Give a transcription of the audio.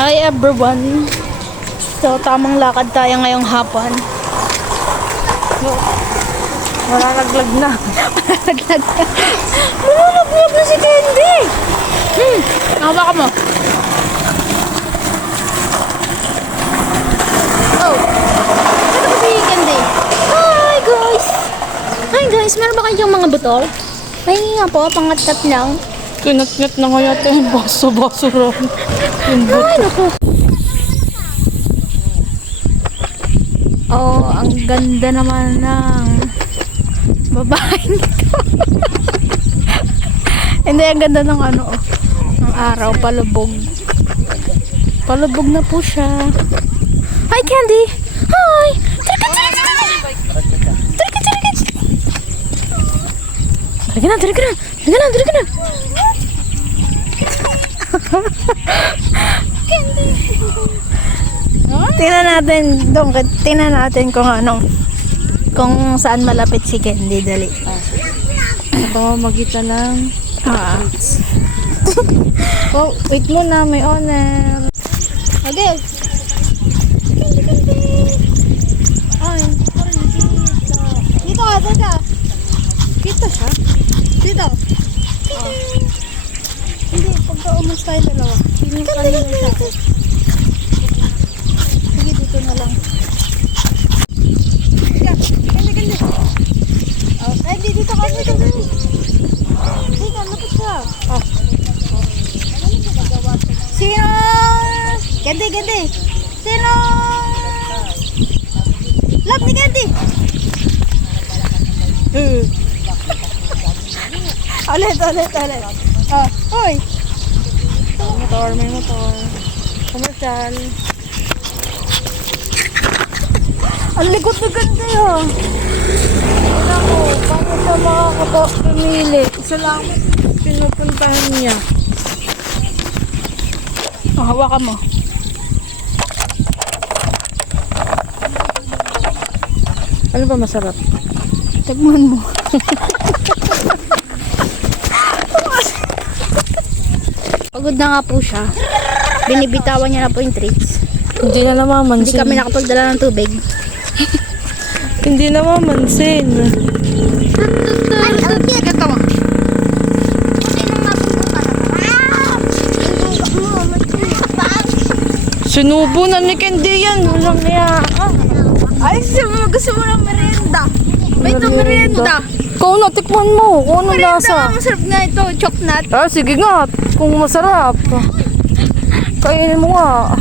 Hi everyone. So, tamang lakad tayo ngayong hapon. Wala naglag na. Naglag ka. Nalulaglag na si Candy. Hawakan mo. Oh. Ito ba si Candy? Hi guys. Hi guys, meron ba kayong mga butol? May nga po, pangat-kat lang. Kinat-ngat na kaya tayo. Baso-baso ron. Ay, naku. Oh, ang ganda naman ng babaeng ito. Hindi, ang ganda ng ano, oh. Ang araw, palubog. Palubog na po siya. Hi, Candy! Hi! Tarika, tarika, tarika! Tarika, tarika! Tarika na, tarika na! Tarika na, tarika na! Candy! Tingnan natin, tingnan natin kung anong, kung saan malapit si Candy, dali. Pamamagitan ng... Oh, wait muna, may owner. Okay. Candy, Candy. Ay, parang dito. Dito ka, dito ka. Dito siya? Dito. Oh. Hindi, pagka umas tayo dalawa. Hindi ka rin siya. Sige, dito na lang. Candy, Candy. Oh, ay, dito ka, dito ka. Dito, lapit siya. Oh. Sino? Candy, Candy. Sino? Love ni Candy. Ulit. Oh, hoy. May motor. Commercial. Ang likot na ganda yun. Ako, paano siya makakapamili? Salamat. Pinupuntahan niya. Oh, hawakan mo. Ano ba masarap? Tagman mo. Pagod na nga po siya. Binibitawan niya na po yung treats. Hindi na namamansin. Hindi kami nakapagdala ng tubig. Hindi namamansin. Ay, ang cute. Ito mo. Sinubo na ni Candy yan. Walang niya. Ay, gusto mo ng merienda. May ito merienda. Ikaw na, tikman mo. Kung anong Merienda lasa. nga, masarap nga ito. Choknut. Ah, sige nga. Kung masarap. Kainin mo nga.